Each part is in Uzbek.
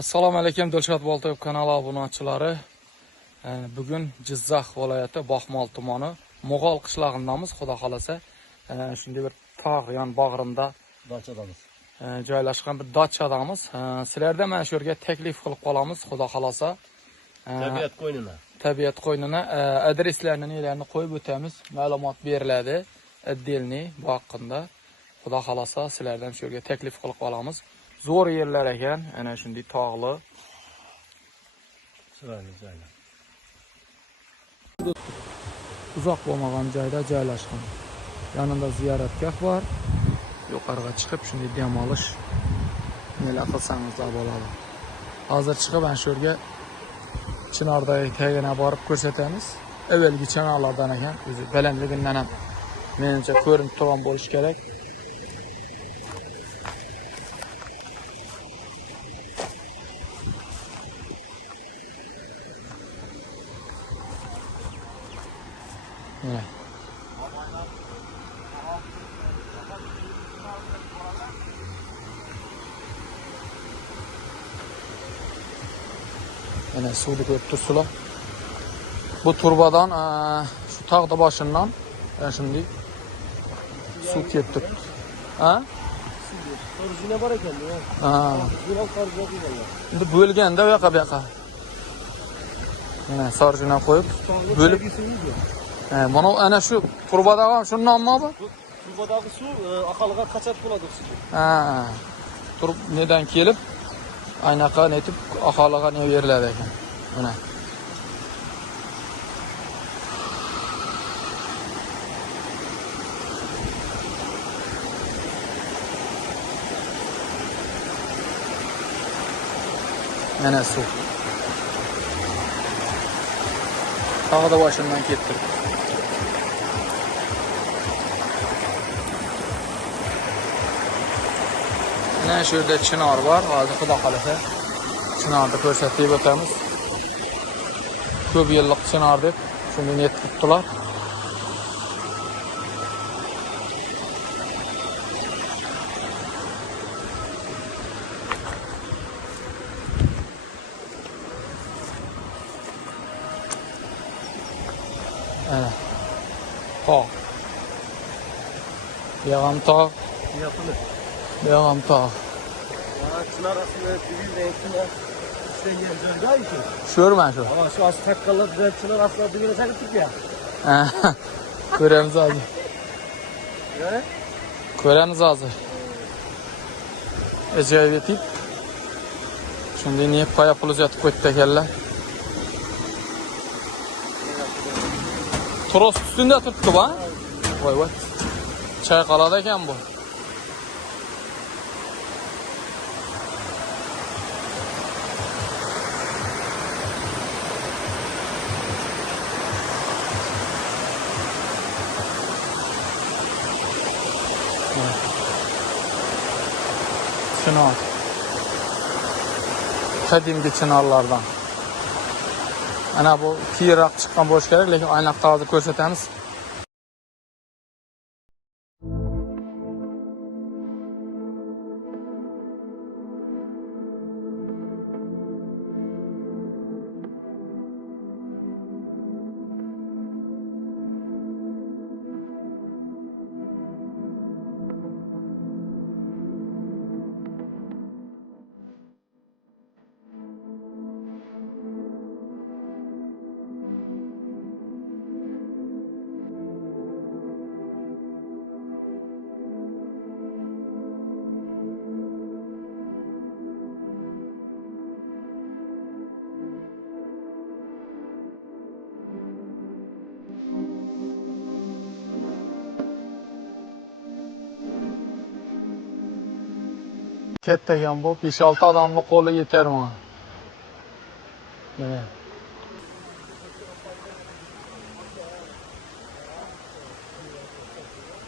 Assalomu alaykum Dilshod Boltoyev kanali obunachilari. Bugun Jizzax viloyati Baxmal tumani Mo'g'ol qishlog'idamiz. Xudo xolasa, shunday bir tog' yon bag'rimda joylashgan bir dachadamiz. Sizlarga mana shu yerga taklif qilib qolamiz, xudo xolasa. Tabiat qo'ynina adreslarni nelarni qo'yib o'tamiz, ma'lumot beriladi. Addelni bu haqida. Xudo xolasa sizlardan shu yerga taklif qilib qolamiz. Zo'r yerlar ekan, ana shunday tog'li. Uzoq bo'lmagan joyda joylashgan. Yanında ziyoratgoh bor. Yuqoriga chiqib shunday dam olish nelar qilsangiz bo'ladi. Hozir chiqib ana shu yerga Chinordagi tagina borib ko'rsatamiz. Avvalgi chinorlardan ekan, o'zi balandligidan ham menimcha ko'rinib turgan bo'lish kerak. Yine suvni ko'rib tursular. Bu turbadan şu tağda başından şimdi su kelib turibdi. Ha? Orijine var ekan ya. Ha. Endi bo'lganda bu yoqqa. Mana sarjina qo'yib bo'lib. Mana ana shu turbadagi shundanmi bu? Turbadagi suv aholiga qachab bo'ladi suv. Ha. Turib nedan kelib aynaqa netib aholiga ne beriladi ekan. Mana. Mana suv. Tağda başından ketdi. Mana shu yerda chinor bor. Hozir xudo xolasa chinorni ko'rsatib o'tamiz. Ko'p yillik chinor deb shuni net qilibdilar. Ana. Tog'. Yag'am tog'. Yag'am tog'. Chinor aslida dibida Sho'rman shu. Mana shu asli taqqallar bilan chinor aslida dibida chaqiribdi ya. Ko'ramiz hozir. Ko'ramiz hozir. Ajoyib etib. Shunday ne qo'ya pul uzatib qo'ydi ekanlar. Toros üstünde turibdi bu. Voy. Chayqaladi ekan bu. Chinor. Qadimgi chinorlardan. Ana bu kiyroq chiqqan bo'lish kerak, lekin aynoqda hozir ko'rsatamiz. Katta ekan bu 5-6 odamning qo'li yetar mana. Mana.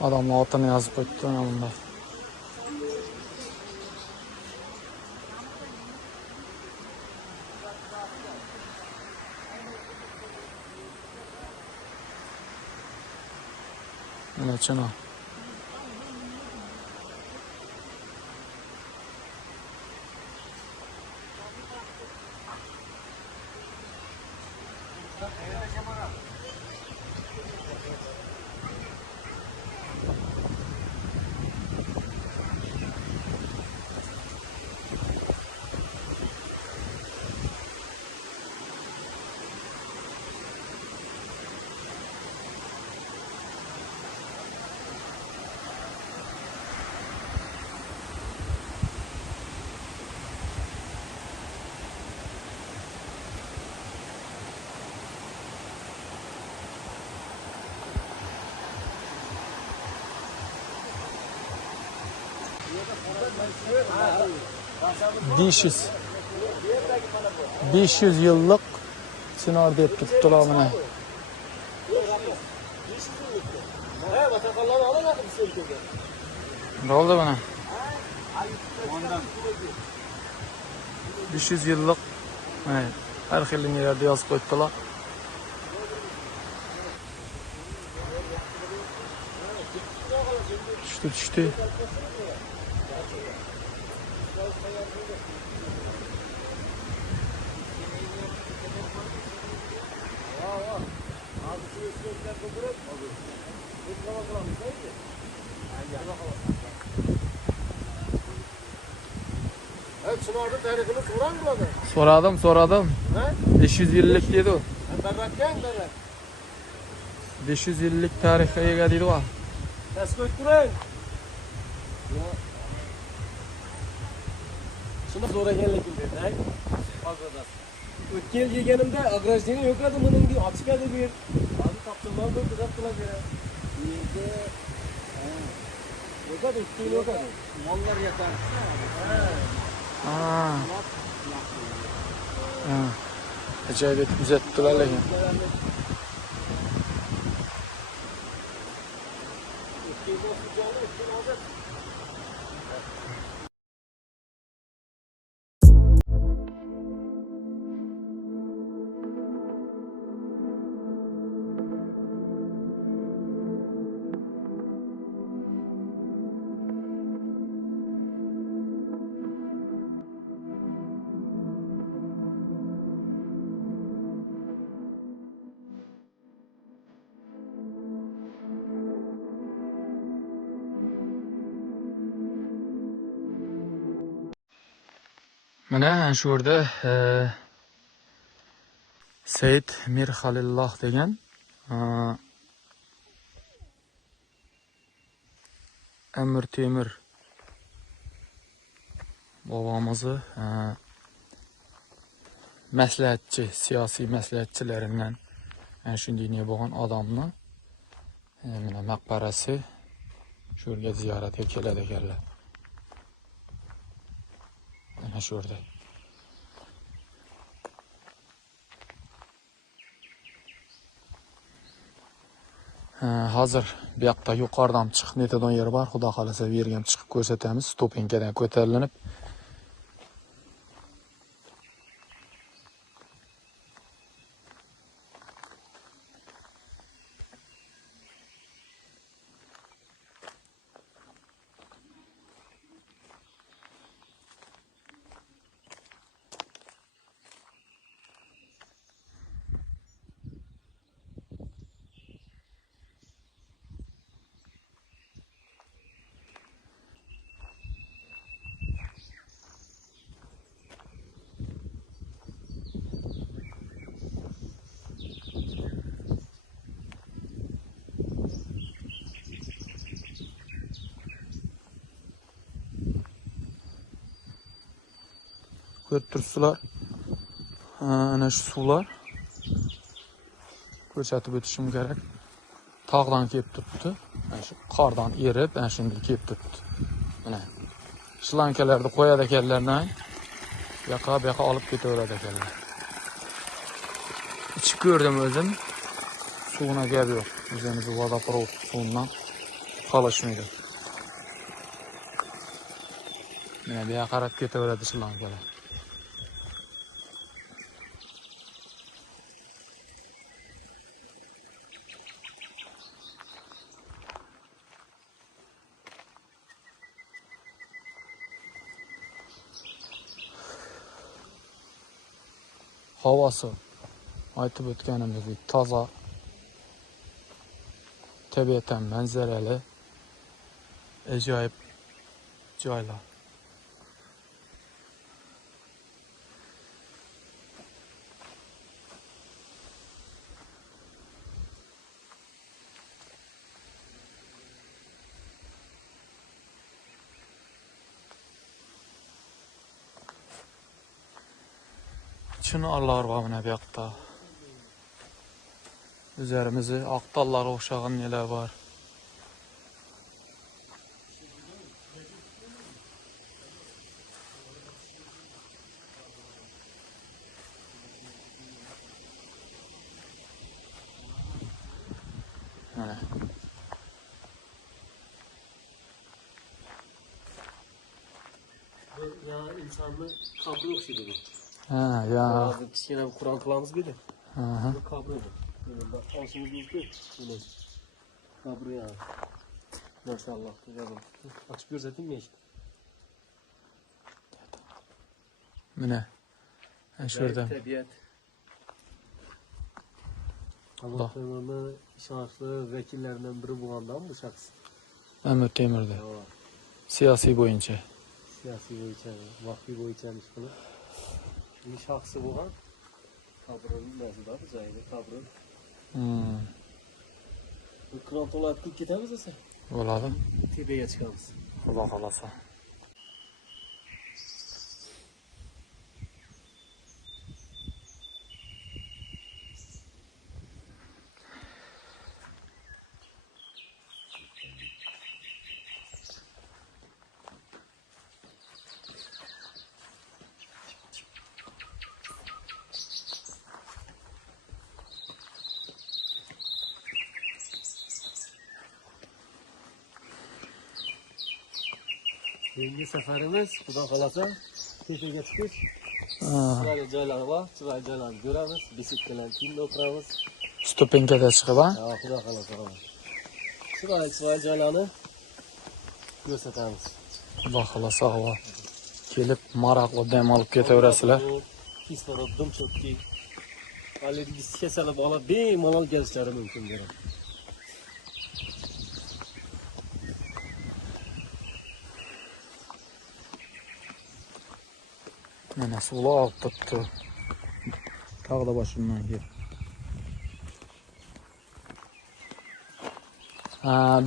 Odamning otini yozib qo'yibdi mana bunda. Mana chinor. 500 yıllık Çınar deyip tuttular bana. Ne oldu bana? 500 yıllık her xilli yerlerde yazıp koydular. Düştü. Çınar'ın tarihini soran mı lan? Soradım. He? 500 yıllık dedi o. Berrakken berrak. 500 yıllık tarihe ega dedi o. Eski kurang. Shuni so'ragan lekin dedi. Hozirdan. O'tgan yil yeganimda agrajeniya yo'q edi, buning deb ochikadi bu yer. Hozir toptirmam deb tuzatdilar bu yer. Yerda yo'q edi, ikki yil yo'q edi. Mollar yatar. Acayip etip düzelttiler lekin. Mana shu yerda Said Mir Halilulloh degan Amir Temur bobomizni maslahatchi, siyosiy maslahatchilaridan ana shunday ne bo'lgan odamni mana maqbarasi shu yerga ziyoratga keladi ekanlar. Mana shu yerda. Hozir bu yoqda yuqoridan chiqib netadigan yer bor. Xudo xolasa bu yerga ham chiqib ko'rsatamiz. Stopenkadan ko'tarilib. Ko'rib turibsizlar. Ana shu suvlar ko'rsatib o'tishim kerak. Tog'dan kelib turibdi. Mana shu qordan erib, ana shunday kelib turibdi. Mana shlankalarni qo'yadi ekanlardan. Bu yoqqa olib ketaveradi ekanlar. Ichib ko'rdim o'zim. Suvuna gap yo'q. O'zimiz vodoprovod suvidan qolishmaydi. Mana bu yoqqa qarab ketaveradi shlankalar. Havası aytib o'tganimizdek toza, tabiatan manzarali, ajoyib joylar. Çınarlar var mana bu yoqda. Üzerimizi aqtallarga o'xshagan nelar bor. Gülsanlı kabri o'xshaydi bu. Ha, ya. Hozir kichkina bir Qur'on qilamiz dedi. Aha. Bu kabri bu. Bunda olishimiz mumkin. Buni kabri ya. Maşallah. Yazım. Açıp görsətim mi işte? Mana. Ha, shu yerda. Tabiat. Allah Teala'nın şanslı vekillerinden biri bo'lgandan bu şahs. Amir Temurda. Siyosiy bo'yicha. Siyasi bo'yicha, vaqtiy bo'yicha ish qilib. Bu shaxsi bo'lgan. Qabrning nazarda bu joyda qabri. Bu Qur'on to'latib ketamiz esa. Bo'ladi. Tepaga chiqamiz. Xudo xolasa. Keyingi safarimiz Xudo xolasa tepaga chiqish. Ha, Chiroyli joylar bor, chiroyli joylarni ko'ramiz, bisikletdan keyin o'tiramiz. stupenkada chiqib, ha? Ya Xudo xolasa. Chiroyli joylarni ko'rsatamiz. Xudo xolasa, va kelib maroqli dam olib ketaverasizlar. Kisloroddan cho'tki. Allergik kasali bola bemalol gelishlari mumkin bo'ladi. Mana suvlar tuttu. Tağda başından gel.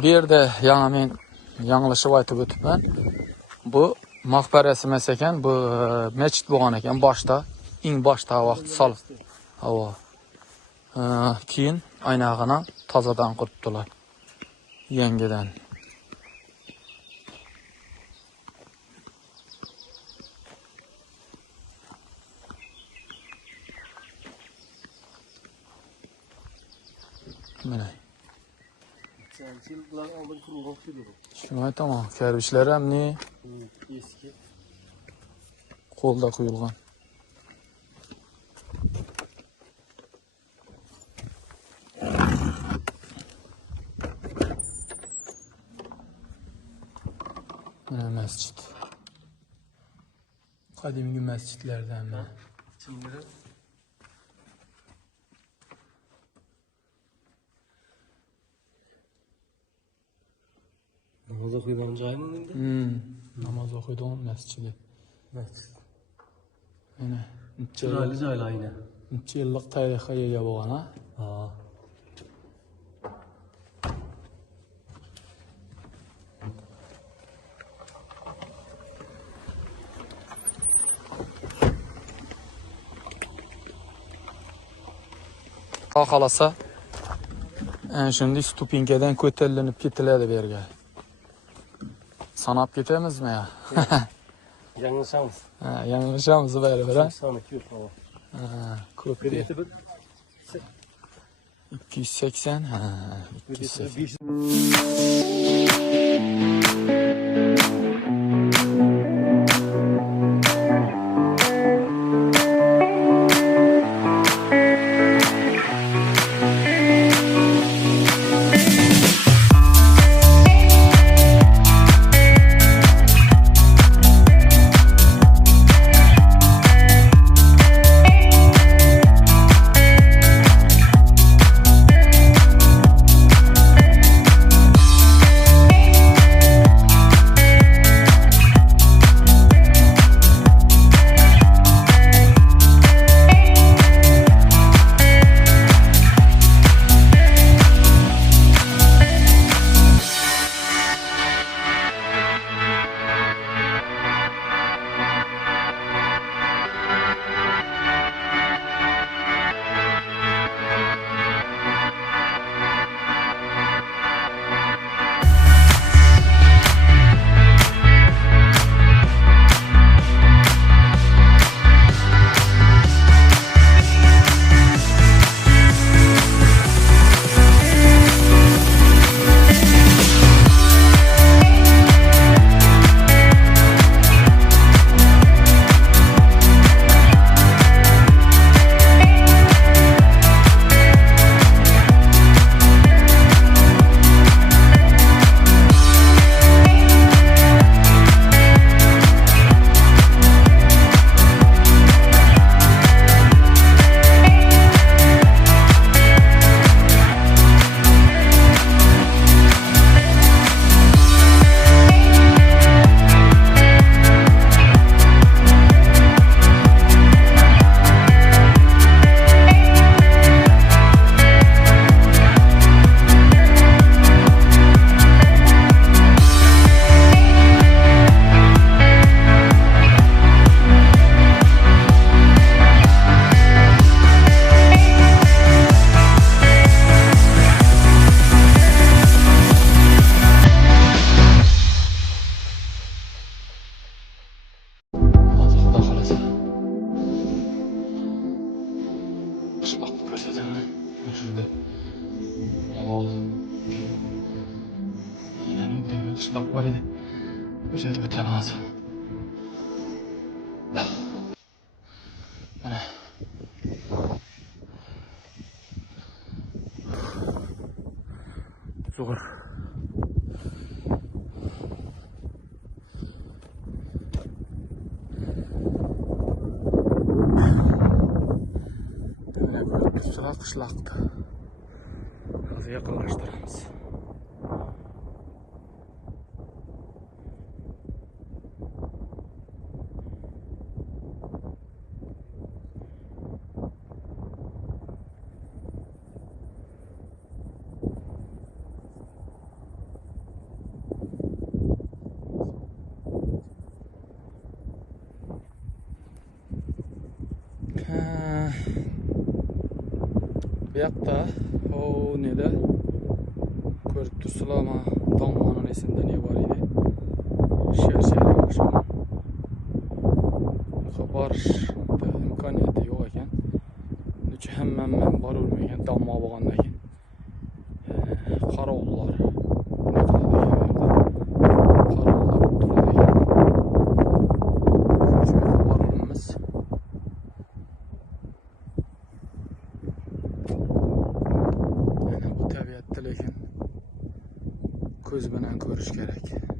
Bu yerda yana men yanglishib aytib o'tibman. Bu maqbarasi emas ekan, bu masjid bo'lgan ekan boshda, eng boshda vaqt solib. Havo. Keyin aynog'ini tozadan quribdilar. Yangidan. Mana. Sanchil bilan oldin qurilgan xili bu. Shuni aytaman, karvishlar ham ne Eski. qo'lda quyilgan. Mana masjid. Qadimgi masjidlardan biri. Chimlari namoz o'qiydigan joymi endi? Namoz o'qiydigan masjidi. Masjid. Mana Chiroyli joylar ayni. necha yillik tarixga ega bo'lgan, ha? Ha. Xudo xolasa, shunday stupenkadan ko'tarilib ketiladi bu yerga. Sanab ketamizmi ya? Yanglishamiz. Ha, yanglishamiz baribir, ha? Soni ko'p havo. Ko'p. Birinchi bir 280, ha, 280. 500 şimdi. Ol. Yine bir ıslak var idi. Güzel bir tane ağzı. Ana. Zor. Sıra kışlaktı. Hadi yakınlaştırırız. Bu yakta o nede ko'rib tursizlar ama Dammanın esinde ne var idi? Şerseli boşalgan. Barish imkoniyati yo'q ekan. Necha hammamman borolmay ekan damma bo'lgandan keyin. Qarovullar nima qiladi ekan bu yerda? Qarovullar turadi ekan. Shu yerga borolmaymiz. Bu tabiatda lekin ko'z bilan ko'rish kerak.